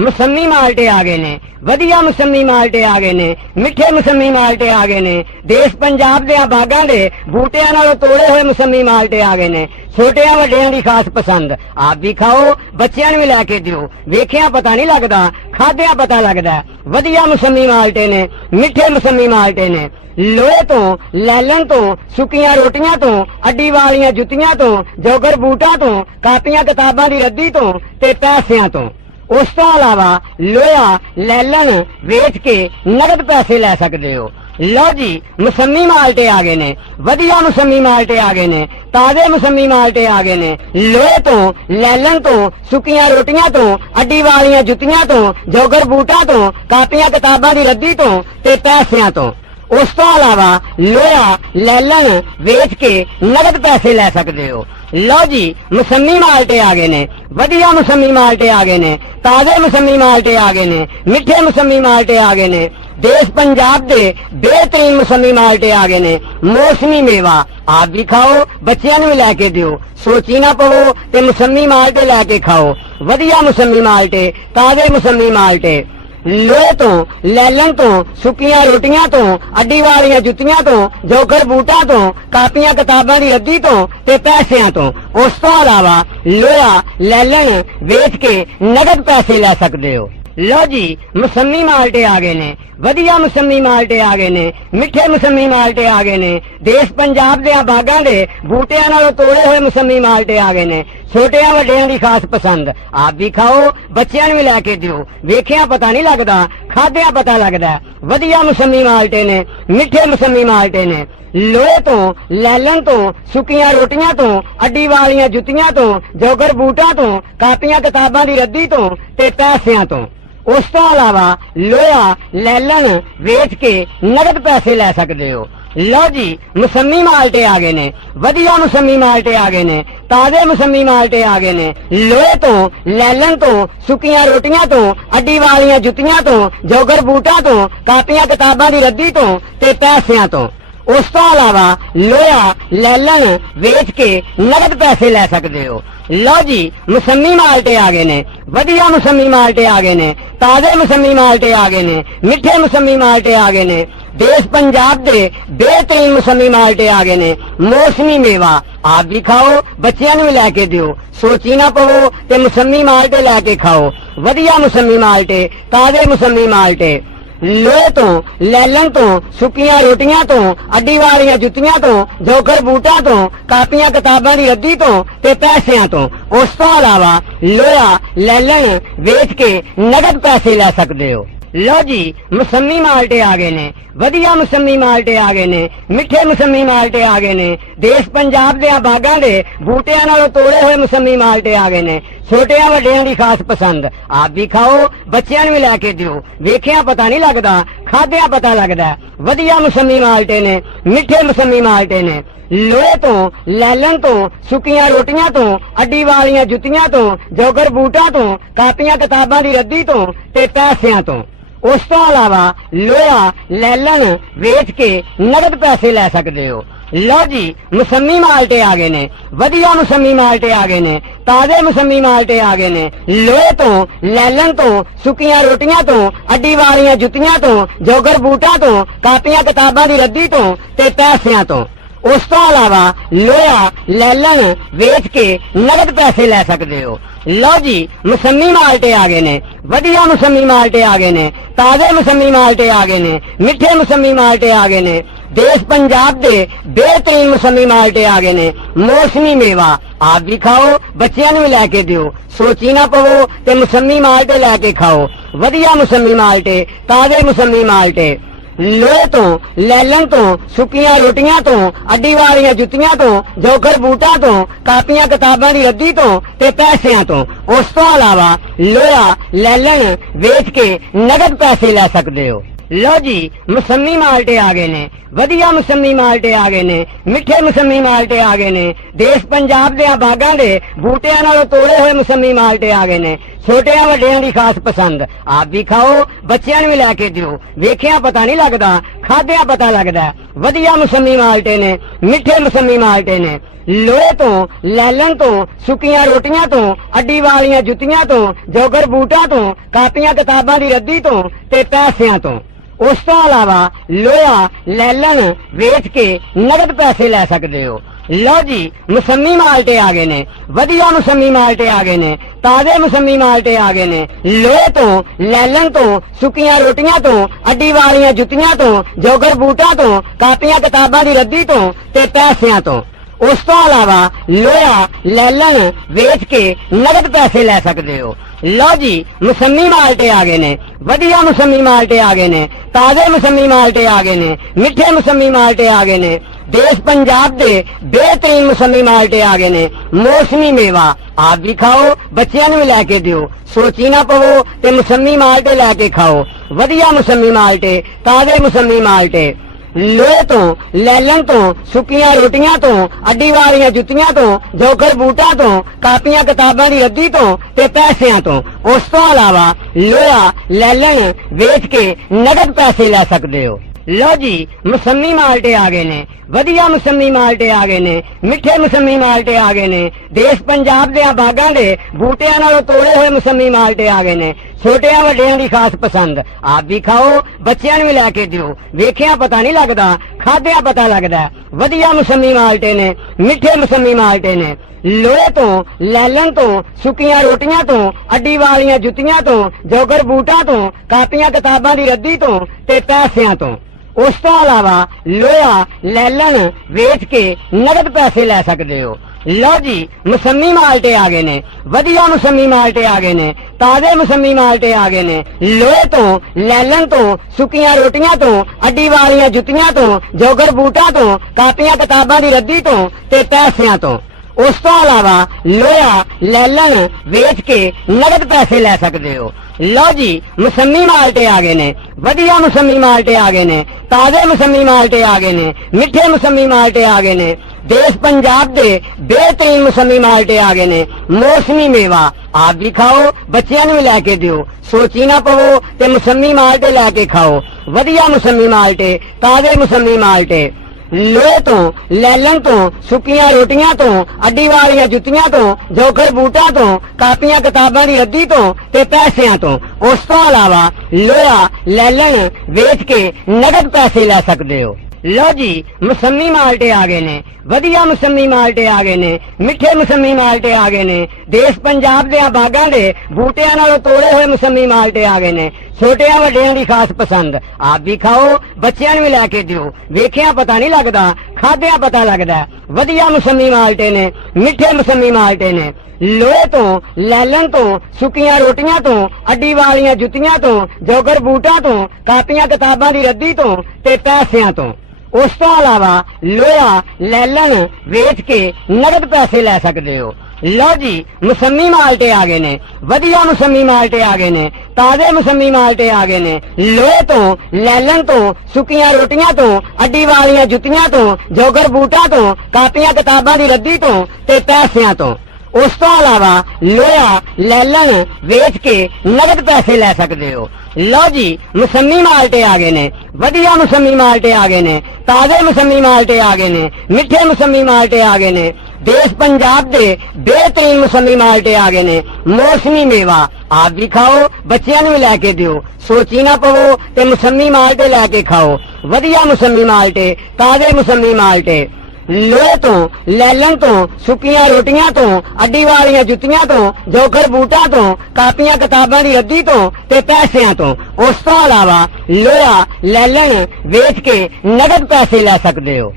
मौसमी माल्टे आ गए ने, वधिया मौसमी माल्टे आ गए ने, मिठे मौसमी माल्टे आ गए ने। देश पंजाब दे बागां दे बूटियां नालों तोड़े हुए मौसमी माल्टे आ गए ने। छोटियां वड्डियां दी खास पसंद। आप भी खाओ, बच्चियां नूं भी लैके दिओ। वेखिया पता नहीं लगदा, खादिया पता लगदा। वधिया मौसमी माल्टे ने, मिठे मौसमी माल्टे ने। लोहे तो, लैलन तो, सुक्कियां रोटियां तो, अड्डी वालियां जुत्तियां तो, जोगर बूटां तो, कापियां किताबां दी रद्दी तो ते पैसियां तो। उस तो अलावा लोहा लैलन वेच के नगद पैसे लै सकते हो। लो जी, मौसमी माल्टे आ गए ने, वधिया मौसमी माल्टे आ गए ने, ताजे मौसमी माल्टे आ गए ने। लोहे तो, लैलन तो, सुक्कियां रोटियां तो, अड्डी वालियां जुत्तियां तो, जोगर बूटां तो, कापियां किताबां दी रद्दी तो ते पैसियां तो। उस तो अलावा लोहा लैलन वेच के नगद पैसे लै सकते हो। लो जी, मौसमी माल्टे आ गए ने, वधिया मौसमी माल्टे आ गए ने, ताजे मौसमी माल्टे आ गए ने, मिठे मौसमी माल्टे आ गए ने। देश पंजाब दे बेहतरीन मौसमी माल्टे आ गए ने। मौसमी मेवा आप भी खाओ, बच्चियां नूं भी लैके दिओ। सोची ना पवो ते मौसमी माल्टे लैके खाओ। वधिया मौसमी माल्टे, ताजे मौसमी माल्टे। लोहे तो, लैलन तो, सुक्कियां रोटियां तो, अड्डी वालियां जुत्तियां तो, जोकर बूटां तो, कापियां किताबां दी रद्दी तो ते पैसियां तो। उस तो अलावा लोहा लैलन वेच के नगद पैसे लै सकते हो। लो जी, मौसमी माल्टे आ गए ने, वधिया मौसमी माल्टे आ गए ने, मिठे मौसमी माल्टे आ गए ने। देश पंजाब दे बागां दे बूटियां नालों तोड़े हुए मौसमी माल्टे आ गए ने। छोटियां वड्डियां दी खास पसंद। आप भी खाओ, बच्चियां नूं भी लैके दिओ। वेखिया पता नहीं लगदा, खादिया पता लगदा। वधिया मौसमी माल्टे ने, मिठे मौसमी माल्टे ने। लोहे तो, लैलन तो, सुक्कियां रोटियां तो, अड्डी वालियां जुत्तियां तो, जोगर बूटां तो, कापियां किताबां दी रद्दी तो ते पैसियां तो। उस तो अलावा लोहा लैलन वेच के नगद पैसे लै सकते हो। लो जी, मौसमी माल्टे आ गए ने, वधिया मौसमी माल्टे आ गए ने, ताजे मौसमी माल्टे आ गए ने। लोहे तो, लैलन तो, सुक्कियां रोटियां तो, अड्डी वालियां जुत्तियां तो, जोगर बूटां तो, कापियां किताबां दी रद्दी तो ते पैसियां तो। उस तो अलावा लोहा लैलन वेच के नगद पैसे लै सकते हो। लो जी, मौसमी माल्टे आ गए ने, वधिया मौसमी माल्टे आ गए ने, ताजे मौसमी माल्टे आ गए ने, मिठे मौसमी माल्टे आ गए ने। देश पंजाब दे बेहतरीन मौसमी माल्टे आ गए ने। मौसमी मेवा आप भी खाओ, बच्चियां नूं भी लैके दिओ। सोची ना पवो ते मौसमी माल्टे लैके खाओ। वधिया मौसमी माल्टे, ताजे मौसमी माल्टे। लोहे तो, लैलन तो, सुक्कियां रोटियां तो, अड्डी वालियां जुत्तियां तो, जोकर बूटां तो, कापियां किताबां दी रद्दी तो ते पैसियां तो। उस तो अलावा लोहा लैलन वेच के नगद पैसे लै सकते हो। लो जी, मौसमी माल्टे आ गए ने, वधिया मौसमी माल्टे आ गए ने, मिठे मौसमी माल्टे आ गए ने। देश पंजाब दे बागां दे बूटियां नालों तोड़े हुए मौसमी माल्टे आ गए ने। छोटियां वड्डियां दी खास पसंद। आप भी खाओ, बच्चियां नूं भी लैके दिओ। वेखिया पता नहीं लगदा, खादिया पता लगदा। वधिया मौसमी माल्टे ने, मिठे मौसमी माल्टे ने। लोहे तो, लैलन तो, सुक्कियां रोटियां तो, अड्डी वालियां जुत्तियां तो, जोगर बूटां तो, कापियां किताबां दी रद्दी तो ते पैसियां तो। उस तो अलावा लोहा लैलन वेच के नगद पैसे लै सकते हो। लो जी, मौसमी माल्टे आ गए ने, वधिया मौसमी माल्टे आ गए ने, ताजे मौसमी माल्टे आ गए ने। लोहे तो, लैलन तो, सुक्कियां रोटियां तो, अड्डी वालियां जुत्तियां तो, जोगर बूटां तो, कापियां किताबां दी रद्दी तो ते पैसियां तो। उस तो अलावा लोहा लैलन वेच के नगद पैसे लै सकते हो। लो जी, मौसमी माल्टे आ गए ने, वधिया मौसमी माल्टे आ गए ने, ताजे मौसमी माल्टे आ गए ने, मिठे मौसमी माल्टे आ गए ने। देश पंजाब दे बेहतरीन मौसमी माल्टे आ गए ने। मौसमी मेवा आप भी खाओ, बच्चियां नूं भी लैके दिओ। सोची ना पवो ते मौसमी माल्टे लैके खाओ। वधिया मौसमी माल्टे, ताजे मौसमी माल्टे। लोहे तो, लैलन तो, सुक्कियां रोटियां तो, अड्डी वालियां जुत्तियां तो, जोकर बूटां तो, कापियां किताबां दी रद्दी तो ते पैसियां तो। उस तो अलावा लोहा लैलन वेच के नगद पैसे लै सकते हो। ਲਓ ਜੀ ਮਸੰਮੀ ਮਾਲਟੇ ਆ ਗਏ ਨੇ, ਵਧੀਆ ਮਸੰਮੀ ਮਾਲਟੇ ਆ ਗਏ ਨੇ, ਮਿੱਠੇ ਮਸੰਮੀ ਮਾਲਟੇ ਆ ਗਏ ਨੇ, ਦੇਸ਼ ਪੰਜਾਬ ਦੇ ਬਾਗਾਂ ਦੇ ਬੂਟਿਆਂ ਨਾਲੋਂ ਤੋੜੇ ਹੋਏ ਮਸੰਮੀ ਮਾਲਟੇ ਆ ਗਏ ਨੇ, ਛੋਟਿਆਂ ਵੱਡਿਆਂ ਦੀ ਖਾਸ ਪਸੰਦ। ਆਪ ਵੀ ਖਾਓ, ਬੱਚਿਆਂ ਨੂੰ ਵੀ ਲੈ ਕੇ ਦਿਓ, ਵੇਖਿਆ ਪਤਾ ਨਹੀਂ ਲੱਗਦਾ, ਖਾਦਿਆਂ ਪਤਾ ਲੱਗਦਾ। ਵਧੀਆ ਮਸੰਮੀ ਮਾਲਟੇ ਨੇ, ਮਿੱਠੇ ਮਸੰਮੀ ਮਾਲਟੇ ਨੇ, ਲੋਹੇ ਤੋਂ, ਲੈਲਨ ਤੋਂ, ਸੁੱਕੀਆਂ ਰੋਟੀਆਂ ਤੋਂ, ਅੱਡੀ ਵਾਲੀਆਂ ਜੁੱਤੀਆਂ ਤੋਂ, ਜੋਗਰ ਬੂਟਾਂ ਤੋਂ, ਕਾਪੀਆਂ ਕਿਤਾਬਾਂ ਦੀ ਰੱਦੀ ਤੋਂ ਤੇ ਪੈਸਿਆਂ ਤੋਂ। ਉਸ ਤੋਂ ਇਲਾਵਾ ਲੋਹਾ, ਲੈਲਨ ਵੇਚ ਕੇ ਨਗਦ ਪੈਸੇ ਲੈ ਸਕਦੇ ਹੋ। ਲਓ ਜੀ ਮਸੰਮੀ ਮਾਲਟੇ ਆ ਗਏ ਨੇ, ਵਧੀਆ ਮਸੰਮੀ ਮਾਲਟੇ ਆ ਗਏ ਨੇ, ਤਾਜ਼ੇ ਮਸੰਮੀ ਮਾਲਟੇ ਆ ਗਏ ਨੇ, ਲੋਹੇ ਤੋਂ, ਲੈਲਨ ਤੋਂ, ਸੁੱਕੀਆਂ ਰੋਟੀਆਂ ਤੋਂ, ਅੱਡੀ ਵਾਲੀਆਂ ਜੁੱਤੀਆਂ ਤੋਂ, ਜੋਗਰ ਬੂਟਾਂ ਤੋਂ, ਕਾਪੀਆਂ ਕਿਤਾਬਾਂ ਦੀ ਰੱਦੀ ਤੋਂ ਤੇ ਪੈਸਿਆਂ ਤੋਂ। ਉਸ ਤੋਂ ਇਲਾਵਾ ਲੋਹਾ, ਲੈਲਨ ਵੇਚ ਕੇ ਨਗਦ ਪੈਸੇ ਲੈ ਸਕਦੇ ਹੋ। ਲਓ ਜੀ ਮਸੰਮੀ ਮਾਲਟੇ ਆ ਗਏ ਨੇ, ਵਧੀਆ ਮਸੰਮੀ ਮਾਲਟੇ ਆ ਗਏ ਨੇ, ਤਾਜ਼ੇ ਮਸੰਮੀ ਮਾਲਟੇ ਆ ਗਏ ਨੇ, ਮਿੱਠੇ ਮਸੰਮੀ ਮਾਲਟੇ ਆ ਗਏ ਨੇ, ਦੇਸ਼ ਪੰਜਾਬ ਦੇ ਬਿਹਤਰੀਨ ਮਸੰਮੀ ਮਾਲਟੇ ਆ ਗਏ ਨੇ। ਮੌਸਮੀ ਮੇਵਾ ਆਪ ਵੀ ਖਾਓ, ਬੱਚਿਆਂ ਨੂੰ ਵੀ ਲੈ ਕੇ ਦਿਓ, ਸੋਚੀ ਨਾ ਪਵੋ ਤੇ ਮਸੰਮੀ ਮਾਲਟੇ ਲੈ ਕੇ ਖਾਓ। ਵਧੀਆ ਮਸੰਮੀ ਮਾਲਟੇ, ਤਾਜ਼ੇ ਮਸੰਮੀ ਮਾਲਟੇ, ਲੋਹੇ ਤੋਂ, ਲੈਲਨ ਤੋਂ, ਸੁੱਕੀਆਂ ਰੋਟੀਆਂ ਤੋਂ, ਅੱਡੀ ਵਾਲੀਆਂ ਜੁੱਤੀਆਂ ਤੋਂ, ਜੋਗਰ ਬੂਟਾਂ ਤੋਂ, ਕਾਪੀਆਂ ਕਿਤਾਬਾਂ ਦੀ ਰੱਦੀ ਤੋਂ ਤੇ ਪੈਸਿਆਂ ਤੋਂ। ਉਸ ਤੋਂ ਇਲਾਵਾ ਲੋਹਾ, ਲੈਲਨ ਵੇਚ ਕੇ ਨਗਦ ਪੈਸੇ ਲੈ ਸਕਦੇ ਹੋ। ਲਓ ਜੀ ਮਸੰਮੀ ਮਾਲਟੇ ਆ ਗਏ ਨੇ, ਵਧੀਆ ਮਸੰਮੀ ਮਾਲਟੇ ਆ ਗਏ ਨੇ, ਮਿੱਠੇ ਮਸੰਮੀ ਮਾਲਟੇ ਆ ਗਏ ਨੇ, ਦੇਸ਼ ਪੰਜਾਬ ਦੇ ਬਾਗਾਂ ਦੇ ਬੂਟਿਆਂ ਨਾਲੋਂ ਤੋੜੇ ਹੋਏ ਮਸੰਮੀ ਮਾਲਟੇ ਆ ਗਏ ਨੇ, ਛੋਟਿਆਂ ਵੱਡਿਆਂ ਦੀ ਖਾਸ ਪਸੰਦ। ਆਪ ਵੀ ਖਾਓ, ਬੱਚਿਆਂ ਨੂੰ ਵੀ ਲੈ ਕੇ ਦਿਓ, ਵੇਖਿਆ ਪਤਾ ਨਹੀਂ ਲੱਗਦਾ, ਖਾਦਿਆਂ ਪਤਾ ਲੱਗਦਾ। ਵਧੀਆ ਮਸੰਮੀ ਮਾਲਟੇ ਨੇ, ਮਿੱਠੇ ਮਸੰਮੀ ਮਾਲਟੇ ਨੇ, ਲੋਹੇ ਤੋਂ, ਲੈਲਨ ਤੋਂ, ਸੁੱਕੀਆਂ ਰੋਟੀਆਂ ਤੋਂ, ਅੱਡੀ ਵਾਲੀਆਂ ਜੁੱਤੀਆਂ ਤੋਂ, ਜੋਗਰ ਬੂਟਾਂ ਤੋਂ, ਕਾਪੀਆਂ ਕਿਤਾਬਾਂ ਦੀ ਰੱਦੀ ਤੋਂ ਤੇ ਪੈਸਿਆਂ ਤੋਂ। ਉਸ ਤੋਂ ਇਲਾਵਾ ਲੋਹਾ, ਲੈਲਨ ਵੇਚ ਕੇ ਨਗਦ ਪੈਸੇ ਲੈ ਸਕਦੇ ਹੋ। ਲਓ ਜੀ ਮਸੰਮੀ ਮਾਲਟੇ ਆ ਗਏ ਨੇ, ਵਧੀਆ ਮਸੰਮੀ ਮਾਲਟੇ ਆ ਗਏ ਨੇ, ਤਾਜ਼ੇ ਮਸੰਮੀ ਮਾਲਟੇ ਆ ਗਏ ਨੇ, ਲੋਹੇ ਤੋਂ, ਲੈਲਨ ਤੋਂ, ਸੁੱਕੀਆਂ ਰੋਟੀਆਂ ਤੋਂ, ਅੱਡੀ ਵਾਲੀਆਂ ਜੁੱਤੀਆਂ ਤੋਂ, ਜੋਗਰ ਬੂਟਾਂ ਤੋਂ, ਕਾਪੀਆਂ ਕਿਤਾਬਾਂ ਦੀ ਰੱਦੀ ਤੋਂ ਤੇ ਪੈਸਿਆਂ ਤੋਂ। ਉਸ ਤੋਂ ਇਲਾਵਾ ਲੋਹਾ, ਲੈਲਨ ਵੇਚ ਕੇ ਨਗਦ ਪੈਸੇ ਲੈ ਸਕਦੇ ਹੋ। ਲਓ ਜੀ ਮਸੰਮੀ ਮਾਲਟੇ ਆ ਗਏ ਨੇ, ਵਧੀਆ ਮਸੰਮੀ ਮਾਲਟੇ ਆ ਗਏ ਨੇ, ਤਾਜ਼ੇ ਮਸੰਮੀ ਮਾਲਟੇ ਆ ਗਏ ਨੇ, ਮਿੱਠੇ ਮਸੰਮੀ ਮਾਲਟੇ ਆ ਗਏ ਨੇ, ਦੇਸ਼ ਪੰਜਾਬ ਦੇ ਬਿਹਤਰੀਨ ਮਸੰਮੀ ਮਾਲਟੇ ਆ ਗਏ ਨੇ। ਮੌਸਮੀ ਮੇਵਾ ਆਪ ਵੀ ਖਾਓ, ਬੱਚਿਆਂ ਨੂੰ ਵੀ ਲੈ ਕੇ ਦਿਓ, ਸੋਚੀ ਨਾ ਪਵੋ ਤੇ ਮਸੰਮੀ ਮਾਲਟੇ ਲੈ ਕੇ ਖਾਓ। ਵਧੀਆ ਮਸੰਮੀ ਮਾਲਟੇ, ਤਾਜ਼ੇ ਮਸੰਮੀ ਮਾਲਟੇ, ਲੋਹੇ ਤੋਂ, ਲੈਲਨ ਤੋਂ, ਸੁੱਕੀਆਂ ਰੋਟੀਆਂ ਤੋਂ, ਅੱਡੀ ਵਾਲੀਆਂ ਜੁੱਤੀਆਂ ਤੋਂ, ਜੋਗਰ ਬੂਟਾਂ ਤੋਂ, ਕਾਪੀਆਂ ਕਿਤਾਬਾਂ ਦੀ ਰੱਦੀ ਤੋਂ ਤੇ ਪੈਸਿਆਂ ਤੋਂ। ਉਸ ਤੋਂ ਇਲਾਵਾ ਲੋਹਾ, ਲੈਲਨ ਵੇਚ ਕੇ ਨਗਦ ਪੈਸੇ ਲੈ ਸਕਦੇ ਹੋ। ਲਓ ਜੀ ਮਸੰਮੀ ਮਾਲਟੇ ਆ ਗਏ ਨੇ, ਵਧੀਆ ਮਸੰਮੀ ਮਾਲਟੇ ਆ ਗਏ ਨੇ, ਮਿੱਠੇ ਮਸੰਮੀ ਮਾਲਟੇ ਆ ਗਏ ਨੇ, ਦੇਸ਼ ਪੰਜਾਬ ਦੇ ਬਾਗਾਂ ਦੇ ਬੂਟਿਆਂ ਨਾਲੋਂ ਤੋੜੇ ਹੋਏ ਮਸੰਮੀ ਮਾਲਟੇ ਆ ਗਏ ਨੇ, ਛੋਟਿਆਂ ਵੱਡਿਆਂ ਦੀ ਖਾਸ ਪਸੰਦ। ਆਪ ਵੀ ਖਾਓ, ਬੱਚਿਆਂ ਨੂੰ ਵੀ ਲੈ ਕੇ ਦਿਓ, ਵੇਖਿਆ ਪਤਾ ਨਹੀਂ ਲੱਗਦਾ, ਖਾਦਿਆਂ ਪਤਾ ਲੱਗਦਾ। ਵਧੀਆ ਮਸੰਮੀ ਮਾਲਟੇ ਨੇ, ਮਿੱਠੇ ਮਸੰਮੀ ਮਾਲਟੇ ਨੇ, ਲੋਹੇ ਤੋਂ, ਲੈਲਨ ਤੋਂ, ਸੁੱਕੀਆਂ ਰੋਟੀਆਂ ਤੋਂ, ਅੱਡੀ ਵਾਲੀਆਂ ਜੁੱਤੀਆਂ ਤੋਂ, ਜੋਗਰ ਬੂਟਾਂ ਤੋਂ, ਕਾਪੀਆਂ ਕਿਤਾਬਾਂ ਦੀ ਰੱਦੀ ਤੋਂ ਤੇ ਪੈਸਿਆਂ ਤੋਂ। ਉਸ ਤੋਂ ਇਲਾਵਾ ਲੋਹਾ, ਲੈਲਨ ਵੇਚ ਕੇ ਨਗਦ ਪੈਸੇ ਲੈ ਸਕਦੇ ਹੋ। ਲਓ ਜੀ ਮਸੰਮੀ ਮਾਲਟੇ ਆ ਗਏ ਨੇ, ਵਧੀਆ ਮਸੰਮੀ ਮਾਲਟੇ ਆ ਗਏ ਨੇ, ਤਾਜ਼ੇ ਮਸੰਮੀ ਮਾਲਟੇ ਆ ਗਏ ਨੇ, ਲੋਹੇ ਤੋਂ, ਲੈਲਨ ਤੋਂ, ਸੁੱਕੀਆਂ ਰੋਟੀਆਂ ਤੋਂ, ਅੱਡੀ ਵਾਲੀਆਂ ਜੁੱਤੀਆਂ ਤੋਂ, ਜੋਗਰ ਬੂਟਾਂ ਤੋਂ, ਕਾਪੀਆਂ ਕਿਤਾਬਾਂ ਦੀ ਰੱਦੀ ਤੋਂ ਤੇ ਪੈਸਿਆਂ ਤੋਂ। ਉਸ ਤੋਂ ਇਲਾਵਾ ਲੋਹਾ, ਲੈਲਨ ਵੇਚ ਕੇ ਨਗਦ ਪੈਸੇ ਲੈ ਸਕਦੇ ਹੋ। ਲਓ ਜੀ ਮਸੰਮੀ ਮਾਲਟੇ ਆ ਗਏ ਨੇ, ਵਧੀਆ ਮਸੰਮੀ ਮਾਲਟੇ ਆ ਗਏ ਨੇ, ਤਾਜ਼ੇ ਮਸੰਮੀ ਮਾਲਟੇ ਆ ਗਏ ਨੇ, ਮਿੱਠੇ ਮਸੰਮੀ ਮਾਲਟੇ ਆ ਗਏ ਨੇ, ਦੇਸ਼ ਪੰਜਾਬ ਦੇ ਬਿਹਤਰੀਨ ਮਸੰਮੀ ਮਾਲਟੇ ਆ ਗਏ ਨੇ। ਮੌਸਮੀ ਮੇਵਾ ਆਪ ਵੀ ਖਾਓ, ਬੱਚਿਆਂ ਨੂੰ ਵੀ ਲੈ ਕੇ ਦਿਓ, ਸੋਚੀ ਨਾ ਪਵੋ ਤੇ ਮਸੰਮੀ ਮਾਲਟੇ ਲੈ ਕੇ ਖਾਓ। ਵਧੀਆ ਮਸੰਮੀ ਮਾਲਟੇ, ਤਾਜ਼ੇ ਮਸੰਮੀ ਮਾਲਟੇ, ਲੋਹੇ ਤੋਂ, ਲੈਲਨ ਤੋਂ, ਸੁੱਕੀਆਂ ਰੋਟੀਆਂ ਤੋਂ, ਅੱਡੀ ਵਾਲੀਆਂ ਜੁੱਤੀਆਂ ਤੋਂ, ਜੋਗਰ ਬੂਟਾਂ ਤੋਂ, ਕਾਪੀਆਂ ਕਿਤਾਬਾਂ ਦੀ ਰੱਦੀ ਤੋਂ ਤੇ ਪੈਸਿਆਂ ਤੋਂ। ਉਸ ਤੋਂ ਇਲਾਵਾ ਲੋਹਾ, ਲੈਲਨ ਵੇਚ ਕੇ ਨਗਦ ਪੈਸੇ ਲੈ ਸਕਦੇ ਹੋ।